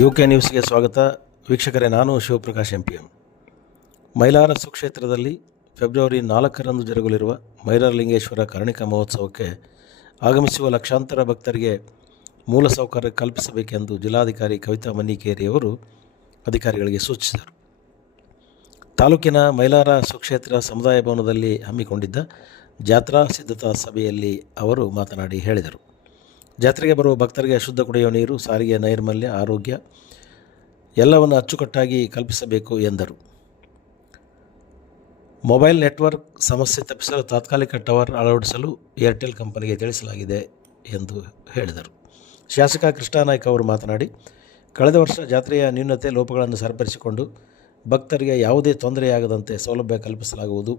UK ನ್ಯೂಸ್ಗೆ ಸ್ವಾಗತ. ವೀಕ್ಷಕರೇ, ನಾನು ಶಿವಪ್ರಕಾಶ್ MPM. ಮೈಲಾರ ಸುಕ್ಷೇತ್ರದಲ್ಲಿ ಫೆಬ್ರವರಿ 4ರಂದು ಜರುಗಲಿರುವ ಮೈಲಾರಲಿಂಗೇಶ್ವರ ಕರ್ಣಿಕ ಮಹೋತ್ಸವಕ್ಕೆ ಆಗಮಿಸುವ ಲಕ್ಷಾಂತರ ಭಕ್ತರಿಗೆ ಮೂಲಸೌಕರ್ಯ ಕಲ್ಪಿಸಬೇಕೆಂದು ಜಿಲ್ಲಾಧಿಕಾರಿ ಕವಿತಾ ಮನ್ನಿಕೇರಿಯವರು ಅಧಿಕಾರಿಗಳಿಗೆ ಸೂಚಿಸಿದರು. ತಾಲೂಕಿನ ಮೈಲಾರ ಸುಕ್ಷೇತ್ರ ಸಮುದಾಯ ಭವನದಲ್ಲಿ ಹಮ್ಮಿಕೊಂಡಿದ್ದ ಜಾತ್ರಾ ಸಿದ್ಧತಾ ಸಭೆಯಲ್ಲಿ ಅವರು ಮಾತನಾಡಿ ಹೇಳಿದರು. ಜಾತ್ರೆಗೆ ಬರುವ ಭಕ್ತರಿಗೆ ಶುದ್ಧ ಕುಡಿಯುವ ನೀರು, ಸಾರಿಗೆ, ನೈರ್ಮಲ್ಯ, ಆರೋಗ್ಯ ಎಲ್ಲವನ್ನು ಅಚ್ಚುಕಟ್ಟಾಗಿ ಕಲ್ಪಿಸಬೇಕು ಎಂದರು. ಮೊಬೈಲ್ ನೆಟ್ವರ್ಕ್ ಸಮಸ್ಯೆ ತಪ್ಪಿಸಲು ತಾತ್ಕಾಲಿಕ ಟವರ್ ಅಳವಡಿಸಲು ಏರ್ಟೆಲ್ ಕಂಪನಿಗೆ ತಿಳಿಸಲಾಗಿದೆ ಎಂದು ಹೇಳಿದರು. ಶಾಸಕ ಕೃಷ್ಣನಾಯ್ಕ ಅವರು ಮಾತನಾಡಿ, ಕಳೆದ ವರ್ಷ ಜಾತ್ರೆಯ ನ್ಯೂನತೆ ಲೋಪಗಳನ್ನು ಸರಿಪಡಿಸಿಕೊಂಡು ಭಕ್ತರಿಗೆ ಯಾವುದೇ ತೊಂದರೆಯಾಗದಂತೆ ಸೌಲಭ್ಯ ಕಲ್ಪಿಸಲಾಗುವುದು.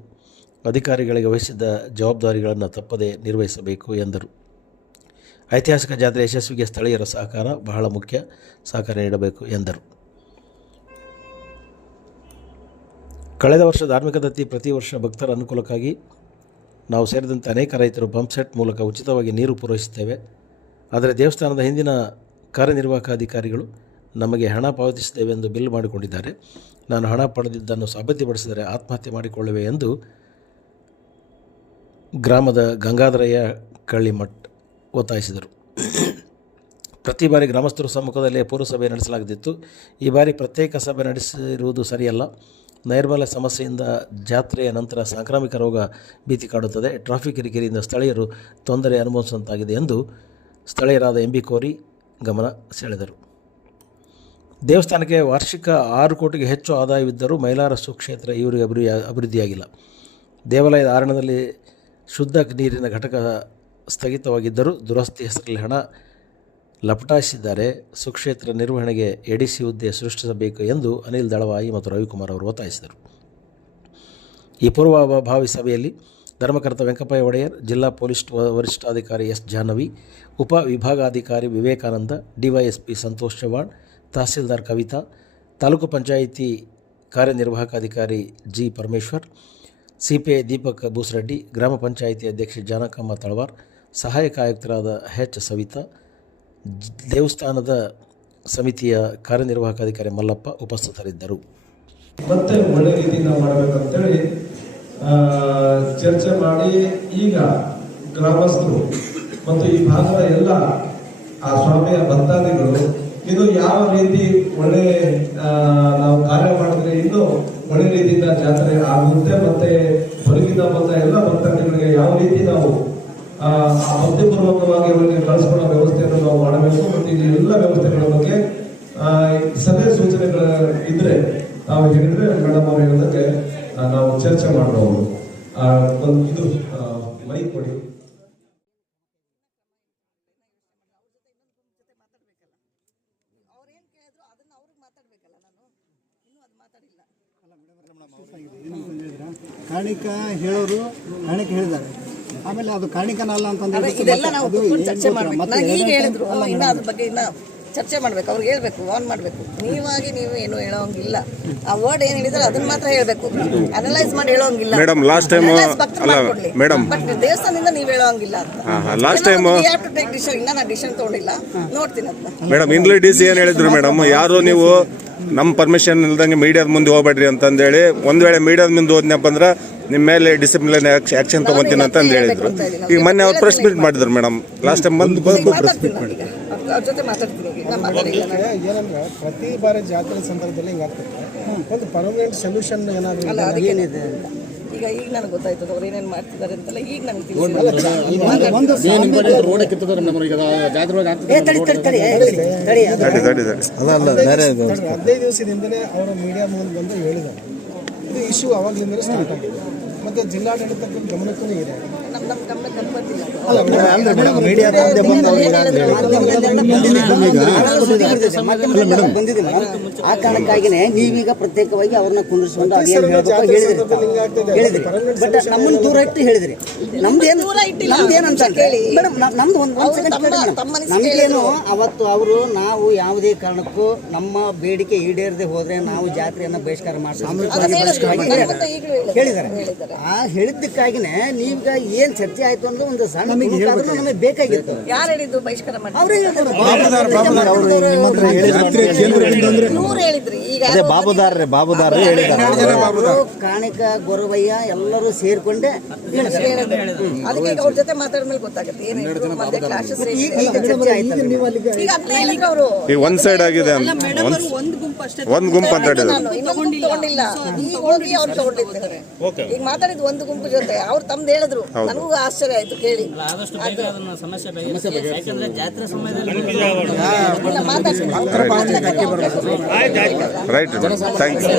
ಅಧಿಕಾರಿಗಳಿಗೆ ವಹಿಸಿದ್ದ ಜವಾಬ್ದಾರಿಗಳನ್ನು ತಪ್ಪದೇ ನಿರ್ವಹಿಸಬೇಕು ಎಂದರು. ಐತಿಹಾಸಿಕ ಜಾತ್ರೆ ಯಶಸ್ವಿಗೆ ಸ್ಥಳೀಯರ ಸಹಕಾರ ಬಹಳ ಮುಖ್ಯ, ಸಹಕಾರ ನೀಡಬೇಕು ಎಂದರು. ಕಳೆದ ವರ್ಷ ಧಾರ್ಮಿಕ ದತ್ತಿ ಪ್ರತಿ ವರ್ಷ ಭಕ್ತರ ಅನುಕೂಲಕ್ಕಾಗಿ ನಾವು ಸೇರಿದಂತೆ ಅನೇಕ ರೈತರು ಪಂಪ್ ಸೆಟ್ ಮೂಲಕ ಉಚಿತವಾಗಿ ನೀರು ಪೂರೈಸುತ್ತೇವೆ. ಆದರೆ ದೇವಸ್ಥಾನದ ಹಿಂದಿನ ಕಾರ್ಯನಿರ್ವಾಹಕ ಅಧಿಕಾರಿಗಳು ನಮಗೆ ಹಣ ಪಾವತಿಸುತ್ತೇವೆ ಎಂದು ಬಿಲ್ ಮಾಡಿಕೊಂಡಿದ್ದಾರೆ. ನಾನು ಹಣ ಪಡೆದಿದ್ದನ್ನು ಸಾಬೀತುಪಡಿಸಿದರೆ ಆತ್ಮಹತ್ಯೆ ಮಾಡಿಕೊಳ್ಳುವೆ ಎಂದು ಗ್ರಾಮದ ಗಂಗಾಧರಯ್ಯ ಕಳ್ಳಿಮಠ್ ಒತ್ತಾಯಿಸಿದರು. ಪ್ರತಿ ಬಾರಿ ಗ್ರಾಮಸ್ಥರ ಸಮ್ಮುಖದಲ್ಲೇ ಪೂರ್ವಸಭೆ ನಡೆಸಲಾಗುತ್ತಿತ್ತು. ಈ ಬಾರಿ ಪ್ರತ್ಯೇಕ ಸಭೆ ನಡೆಸಿರುವುದು ಸರಿಯಲ್ಲ. ನೈರ್ಮಲ್ಯ ಸಮಸ್ಯೆಯಿಂದ ಜಾತ್ರೆಯ ನಂತರ ಸಾಂಕ್ರಾಮಿಕ ರೋಗ ಭೀತಿ ಕಾಡುತ್ತದೆ. ಟ್ರಾಫಿಕ್ ಕಿರಿಕಿರಿಯಿಂದ ಸ್ಥಳೀಯರು ತೊಂದರೆ ಅನುಭವಿಸುವಂತಾಗಿದೆ ಎಂದು ಸ್ಥಳೀಯರಾದ MB ಕೋರಿ ಗಮನ ಸೆಳೆದರು. ದೇವಸ್ಥಾನಕ್ಕೆ ವಾರ್ಷಿಕ 6 ಕೋಟಿಗೆ ಹೆಚ್ಚು ಆದಾಯವಿದ್ದರೂ ಮೈಲಾರ ಸುಕ್ಷೇತ್ರ ಇವರಿಗೆ ಅಭಿವೃದ್ಧಿಯಾಗಿಲ್ಲ. ದೇವಾಲಯದ ಆವರಣದಲ್ಲಿ ಶುದ್ಧ ನೀರಿನ ಘಟಕ ಸ್ಥಗಿತವಾಗಿದ್ದರೂ ದುರಸ್ತಿ ಹೆಸರಲ್ಲಿ ಹಣ ಲಪಟಾಯಿಸಿದ್ದಾರೆ. ಸುಕ್ಷೇತ್ರ ನಿರ್ವಹಣೆಗೆ ADC ಹುದ್ದೆ ಸೃಷ್ಟಿಸಬೇಕು ಎಂದು ಅನಿಲ್ ದಳವಾಯಿ ಮತ್ತು ರವಿಕುಮಾರ್ ಅವರು ಒತ್ತಾಯಿಸಿದರು. ಈ ಪೂರ್ವಭಾವಿ ಸಭೆಯಲ್ಲಿ ಧರ್ಮಕರ್ತ ವೆಂಕಪ್ಪಯ್ಯ ಒಡೆಯರ್, ಜಿಲ್ಲಾ ಪೊಲೀಸ್ ವರಿಷ್ಠಾಧಿಕಾರಿ S ಜಾಹ್ನವಿ, ಉಪ ವಿಭಾಗಾಧಿಕಾರಿ ವಿವೇಕಾನಂದ, DYSP ಸಂತೋಷ್ ಚವ್ಹಾಣ್, ತಹಸೀಲ್ದಾರ್ ಕವಿತಾ, ತಾಲೂಕು ಪಂಚಾಯಿತಿ ಕಾರ್ಯನಿರ್ವಾಹಕ ಅಧಿಕಾರಿ G ಪರಮೇಶ್ವರ್, CPI ದೀಪಕ್ ಬೂಸರೆಡ್ಡಿ, ಗ್ರಾಮ ಪಂಚಾಯಿತಿ ಅಧ್ಯಕ್ಷೆ ಜಾನಕಮ್ಮ ತಳವಾರ್, ಸಹಾಯಕ ಆಯುಕ್ತರಾದ H ಸವಿತಾ, ದೇವಸ್ಥಾನದ ಸಮಿತಿಯ ಕಾರ್ಯನಿರ್ವಾಹಕ ಅಧಿಕಾರಿ ಮಲ್ಲಪ್ಪ ಉಪಸ್ಥಿತರಿದ್ದರು. ಮತ್ತೆ ಒಳ್ಳೆ ರೀತಿಯಿಂದ ಮಾಡಬೇಕಂತೇಳಿ ಚರ್ಚೆ ಮಾಡಿ ಈಗ ಗ್ರಾಮಸ್ಥರು ಮತ್ತು ಈ ಭಾಗದ ಎಲ್ಲ ಆ ಸ್ವಾಮಿಯ ಭಕ್ತಾದಿಗಳು ಇದು ಯಾವ ರೀತಿ ಒಳ್ಳೆ ನಾವು ಕಾರ್ಯ ಮಾಡಿದ್ರೆ ಇನ್ನೂ ಒಳ್ಳೆ ರೀತಿಯಿಂದ ಜಾತ್ರೆ ಆಗುತ್ತೆ, ಮತ್ತೆ ಹೊರಗಿಂದ ಬಂದ ಎಲ್ಲ ಭಕ್ತಾದಿಗಳಿಗೆ ಯಾವ ರೀತಿ ನಾವು ಭಕ್ತಿಪೂರ್ವಕವಾಗಿ ಅವರಿಗೆ ಕಳಿಸ್ಕೊಳ್ಳೋ ವ್ಯವಸ್ಥೆಯನ್ನು ನಾವು ಮಾಡಬೇಕು. ಮತ್ತು ಇಲ್ಲಿ ಎಲ್ಲ ವ್ಯವಸ್ಥೆಗಳ ಬಗ್ಗೆ ಸಲಹೆ ಸೂಚನೆಗಳ ಇದ್ರೆ ನಾವು ಹೇಳಿದ್ರೆ ಮೇಡಮ್ ಅವರು ಹೇಳೋದಕ್ಕೆ ನಾವು ಚರ್ಚೆ ಮಾಡಬಹುದು. ಇದು ಮೈಕ್ ಕೊಡಿ. ಕಾಣಿಕ ಹೇಳೋರು ಕಾಣಿಕ ಹೇಳಿದ್ದಾರೆ, ಆಮೇಲೆ ಅದು ಕಾಣಿಕನಲ್ಲ ಅಂತಂದ್ರೆ ಇದೆಲ್ಲ ನಾವು ಚರ್ಚೆ ಮಾಡ್ಬೇಕು. ಈಗ ಹೇಳಿದ್ರು ಇನ್ನ ಅದ್ರ ಬಗ್ಗೆ ಇನ್ನ ಚರ್ಚೆ ಮಾಡ್ಬೇಕು, ಅವ್ರಿಗೆ ಹೇಳ್ಬೇಕು, ವಾರ್ನ್ ಮಾಡ್ಬೇಕು. ನೀವಾಗಿ ನೀವು ಏನು ಹೇಳೋಂಗಿಲ್ಲ. ಆ ವರ್ಡ್ ಏನ್ ಹೇಳಿದ್ರೆ ಅದನ್ನ ಮಾತ್ರ ಹೇಳ್ಬೇಕು, ಅನಲೈಸ್ ಮಾಡಿ ಹೇಳೋಂಗಿಲ್ಲ. Madam last time madam but ದೇವಸ್ಥಾನದಿಂದ ನೀವು ಹೇಳೋಂಗಿಲ್ಲ ಅಂತ ಲಾಸ್ಟ್ ಟೈಮ್ ಇನ್ನ ನಾನು ಡಿಸಿಷನ್ ತಗೊಂಡಿಲ್ಲ, ನೋಡ್ತೀನಿ ಅಂತ. ಮೇಡಮ್ ಇಂಗ್ಲಿ DC ಏನ್ ಹೇಳಿದ್ರು ಮೇಡಮ್, ಯಾರು ನೀವು ನಮ್ಮ ಪರ್ಮಿಷನ್ ಇಲ್ದಂಗೆ ಮೀಡಿಯಾದ ಮುಂದೆ ಹೋಗ್ಬೇಡ್ರಿ ಅಂತಂದೇಳಿ, ಒಂದ್ ವೇಳೆ ಮೀಡಿಯಾದ ಮುಂದೆ ಹೋದ್ನಪ್ಪ ಅಂದ್ರೆ ನಿಮ್ಮ ಮೇಲೆ ಡಿಸಿಪ್ಲಿನ್ ಆಕ್ಷನ್ ತಗೊಂತೀನಿ ಅಂತ ಹೇಳಿದ್ರು. ಈಗ ಮೊನ್ನೆ ಅವ್ರು ಪ್ರೆಸ್ ಮೀಟ್ ಮಾಡಿದ್ರು ಮೇಡಮ್, ಲಾಸ್ಟ್ ಟೈಮ್ ಬಂದು ಪ್ರೆಸ್ ಮೀಟ್ ಮಾಡಿದ್ರು. ಏನಂದ್ರೆ ಪ್ರತಿ ಬಾರಿ ಜಾತ್ರೆ ಸಂದರ್ಭದಲ್ಲಿ ಹಿಂಗಾಗ್ತದೆ, ಒಂದು ಪರ್ಮನೆಂಟ್ ಸೊಲ್ಯೂಷನ್ ಏನಾದ್ರು ಏನಿದೆ ಈಗ ನನಗೆ ಗೊತ್ತಾಯ್ತು ಅವ್ರು ಏನೇನು ಮಾಡ್ತಿದ್ದಾರೆ ಅಂತೆಲ್ಲ. ಈಗ ನನಗೆ 15 ದಿವಸದಿಂದಲೇ ಅವರು ಮೀಡಿಯಾ ಮುಂದೆ ಬಂದು ಹೇಳಿದ್ದಾರೆ. ಇದು ಇಶ್ಯೂ ಅವಾಗಲಿಂದಲೇ ಸ್ಟಾರ್ಟ್ ಆಗಿದೆ, ಮತ್ತು ಜಿಲ್ಲಾಡಳಿತದ ಗಮನಕ್ಕೂ ಇದೆ. ಆ ಕಾರಣಕ್ಕಾಗಿನೇ ನೀವೀಗ ಪ್ರತ್ಯೇಕವಾಗಿ ಅವ್ರನ್ನ ಕುಂದಿರಿಸಿಕೊಂಡು ಹೇಳಿದ್ರಿ. ಬಟ್ ನಮ್ಮನ್ನು ದೂರ ಇಟ್ಟು ಹೇಳಿದ್ರಿ. ನಮ್ದೇನಂತ ಮೇಡಮ್, ನಮ್ದು ಒಂದು ಸೆಕೆಂಡ್, ನಮ್ಗೇನು ಅವತ್ತು ಅವರು ನಾವು ಯಾವುದೇ ಕಾರಣಕ್ಕೂ ನಮ್ಮ ಬೇಡಿಕೆ ಈಡೇರದೆ ಹೋದ್ರೆ ನಾವು ಜಾತ್ರೆಯನ್ನ ಬಹಿಷ್ಕಾರ ಮಾಡ್ತೀವಿ ಹೇಳಿದ್ದಾರೆ. ಆ ಹೇಳಿದ್ದಕ್ಕಾಗಿನೇ ನೀವೀಗ ಏನ್ ಚರ್ಚೆ ಆಯ್ತು ಅಂದ್ರೆ ಒಂದು ಸಣ್ಣ ತುಣುಕಾದ್ರೂ ನಮಗೆ ಬೇಕಾಗಿತ್ತು. ಯಾರು ಹೇಳಿದ್ದು ಬಹಿಷ್ಕಾರ ಮಾಡಿ? ಅವರೇ ಹೇಳ್ತಾರೆ ಇವ್ರು ಹೇಳಿದ್ರಿ. ಈಗ ಬಾಬುದಾರ ಕಾಣಿಕ ಗೊರವಯ್ಯ ಎಲ್ಲರೂ ಸೇರ್ಕೊಂಡೆ ಅದಕ್ಕೆ ಅವ್ರ ಜೊತೆ ಮಾತಾಡ್ಮೇಲೆ ಗೊತ್ತಾಗುತ್ತೆ ಏನ್ ಹೇಳಿದ್ರು. ಮತ್ತೆ ಕ್ಲಾಶಸ್ ಈಗ ಚರ್ಚೆ ಆಯ್ತು. ಈಗ ಅದನ್ನ ಹೇಳಿದ್ರು ಅವರು. ಈಗ ಒಂದ್ ಸೈಡ್ ಆಗಿದೆ ಒಂದ್ ಗುಂಪು ಅಂತ ಹೇಳಿದ್ರು. ನಾನು ಇನ್ನೊಂದು ಗುಂಪು ತಗೊಂಡಿಲ್ಲ, ಈಗ ಹೋಗಿ ಅವ್ರು ತಗೊಂಡಿದ್ದಾರೆ. ಈಗ ಮಾತಾಡಿದ್ ಒಂದು ಗುಂಪು ಜೊತೆ ಅವ್ರು ತಮ್ದು ಹೇಳಿದ್ರು. ನನಗೂ ಆಶ್ಚರ್ಯ ಆಯ್ತು ಕೇಳಿ. Right, thank you.